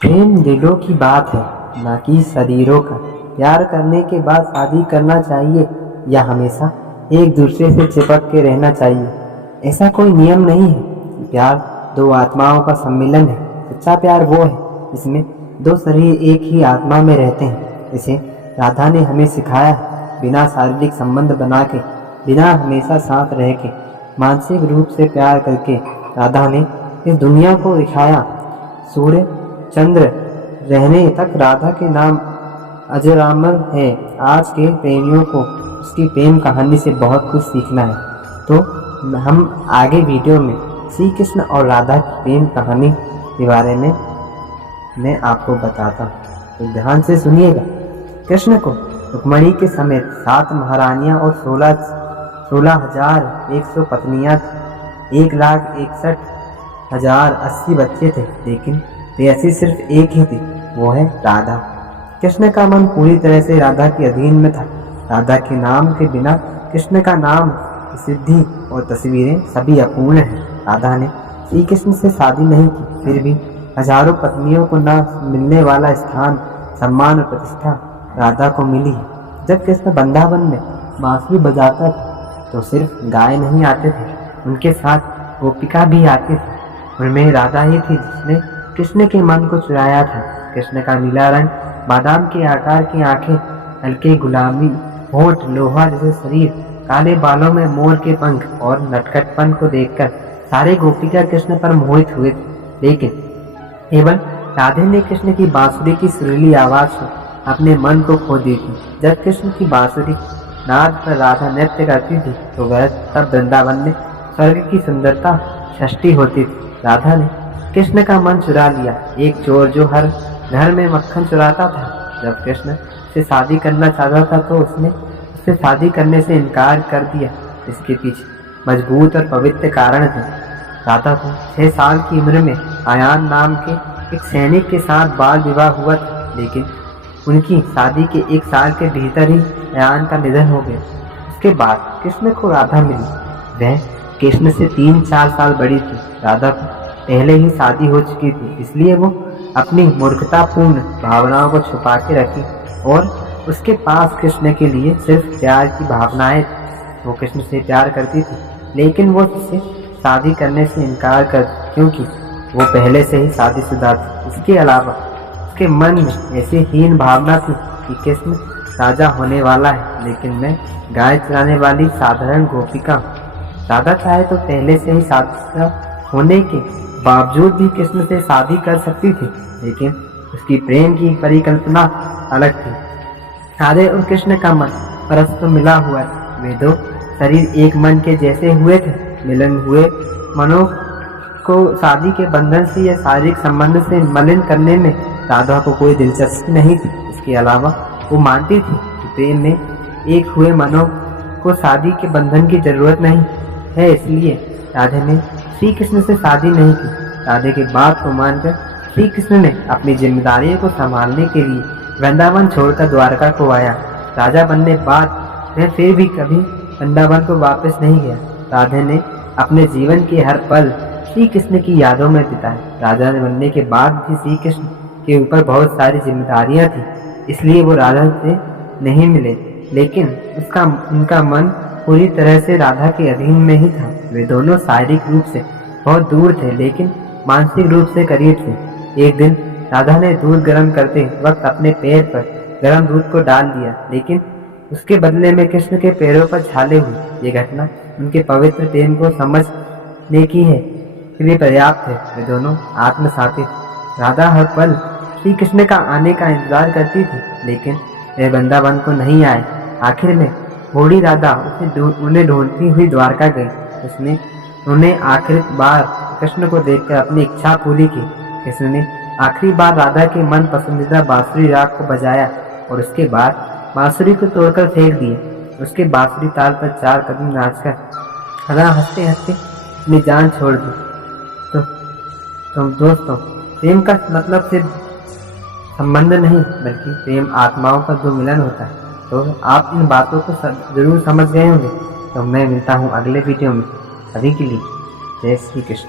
प्रेम दिलों की बात है, ना कि शरीरों का। प्यार करने के बाद शादी करना चाहिए या हमेशा एक दूसरे से चिपक के रहना चाहिए? ऐसा कोई नियम नहीं है। प्यार दो आत्माओं का सम्मिलन है। सच्चा प्यार वो है जिसमें दो शरीर एक ही आत्मा में रहते हैं। इसे राधा ने हमें सिखाया है। बिना शारीरिक संबंध बना के, बिना हमेशा साथ रह के, मानसिक रूप से प्यार करके राधा ने इस दुनिया को दिखाया। सूर्य चंद्र रहने तक राधा के नाम अजरामर है। आज के प्रेमियों को उसकी प्रेम कहानी से बहुत कुछ सीखना है। तो हम आगे वीडियो में श्री कृष्ण और राधा की प्रेम कहानी के बारे में मैं आपको बताता हूँ, तो ध्यान से सुनिएगा। कृष्ण को रुक्मणी के समेत 7 महारानियां और 16,100 पत्नियां थी। 1,61,080 बच्चे थे, लेकिन ऐसी सिर्फ एक ही थी, वो है राधा। कृष्ण का मन पूरी तरह से राधा के अधीन में था। राधा के नाम के बिना कृष्ण का नाम, सिद्धि और तस्वीरें सभी अपूर्ण हैं। राधा ने श्री कृष्ण से शादी नहीं की, फिर भी हजारों पत्नियों को न मिलने वाला स्थान, सम्मान और प्रतिष्ठा राधा को मिली है। जब कृष्ण वृंदावन में बांसुरी बजाता था तो सिर्फ गाय नहीं आते थे, उनके साथ गोपिका भी आती थी। उनमें राधा ही थी जिसने कृष्ण के मन को चुराया था। कृष्ण का नीला रंग, बादाम के आकार की आंखें, हल्के गुलाबी होंठ, लोहा जैसे शरीर, काले बालों में मोर के पंख और नटखटपन को देखकर सारे गोपिका कृष्ण पर मोहित हुए थे। लेकिन केवल राधे ने कृष्ण की बांसुरी की सुरीली आवाज से अपने मन को खो दी थी। जब कृष्ण की बांसुरी नाद पर राधा नृत्य करती थी तो वह तब वृंदावन में स्वर्ग की सुंदरता सृष्टि होती थी। राधा ने कृष्ण का मन चुरा लिया, एक चोर जो हर घर में मक्खन चुराता था। जब कृष्ण से शादी करना चाहता था तो उसने उससे शादी करने से इनकार कर दिया। इसके पीछे मजबूत और पवित्र कारण थे। राधा को 6 साल की उम्र में आयान नाम के एक सैनिक के साथ बाल विवाह हुआ था, लेकिन उनकी शादी के 1 साल के भीतर ही आयान का निधन हो गया। उसके बाद कृष्ण को राधा मिली। वह कृष्ण से 3-4 साल बड़ी थी। राधा को पहले ही शादी हो चुकी थी, इसलिए वो अपनी मूर्खतापूर्ण भावनाओं को छुपा के रखी और उसके पास कृष्ण के लिए सिर्फ प्यार की भावनाएं थी। वो कृष्ण से प्यार करती थी, लेकिन वो उससे शादी करने से इनकार कर, क्योंकि वो पहले से ही शादीशुदा थी। इसके अलावा उसके मन में ऐसी हीन भावना थी कि कृष्ण राजा होने वाला है, लेकिन मैं गाय चराने वाली साधारण गोपिका हूँ। राधा चाहे तो पहले से ही शादीशुदा होने के बावजूद भी कृष्ण से शादी कर सकती थी, लेकिन उसकी प्रेम की परिकल्पना अलग थी। राधे और कृष्ण का मन परस्पर मिला हुआ है। वे दो शरीर एक मन के जैसे हुए थे। मिलन हुए मनों को शादी के बंधन से या शारीरिक संबंध से मलिन करने में राधा को कोई दिलचस्पी नहीं थी। इसके अलावा वो मानती थी कि प्रेम में एक हुए मनों को शादी के बंधन की जरूरत नहीं है, इसलिए राधे ने श्री कृष्ण से शादी नहीं की। राधे की बात को मानकर श्री कृष्ण ने अपनी जिम्मेदारियों को संभालने के लिए वृंदावन छोड़कर द्वारका को आया। राजा बनने बाद वह फिर भी कभी वृंदावन को वापस नहीं गया। राधे ने अपने जीवन के हर पल श्री कृष्ण की यादों में बिताए। राजा बनने के बाद भी श्री कृष्ण के ऊपर बहुत सारी जिम्मेदारियां थी, इसलिए वो राधा से नहीं मिले, लेकिन उनका मन पूरी तरह से राधा के अधीन में ही था। वे दोनों शारीरिक रूप से बहुत दूर थे, लेकिन मानसिक रूप से करीब थे। एक दिन राधा ने दूध गर्म करते वक्त अपने पैर पर गर्म दूध को डाल दिया, लेकिन उसके बदले में कृष्ण के पैरों पर छाले हुई। ये घटना उनके पवित्र प्रेम को समझने के लिए पर्याप्त है। वे दोनों आत्मसाती थे। राधा हर पल श्री कृष्ण का आने का इंतजार करती थी, लेकिन वे वृंदावन को नहीं आए। आखिर में बूढ़ी राधा उन्हें ढूंढती हुई द्वारका गई। उन्हें आखिरी बार कृष्ण को देखकर अपनी इच्छा पूरी की। कृष्ण ने आखिरी बार राधा के मन पसंदीदा बांसुरी राग को बजाया और उसके बाद बांसुरी को तोड़कर फेंक दिए। उसके बांसुरी ताल पर 4 कदम नाचकर राधा हंसते हंसते अपनी जान छोड़ दी। तो दोस्तों, प्रेम का मतलब सिर्फ संबंध नहीं, बल्कि प्रेम आत्माओं का जो मिलन होता है। तो आप इन बातों को जरूर समझ गए होंगे। तो मैं मिलता हूँ अगले वीडियो में। अभी के लिए जय श्री कृष्ण।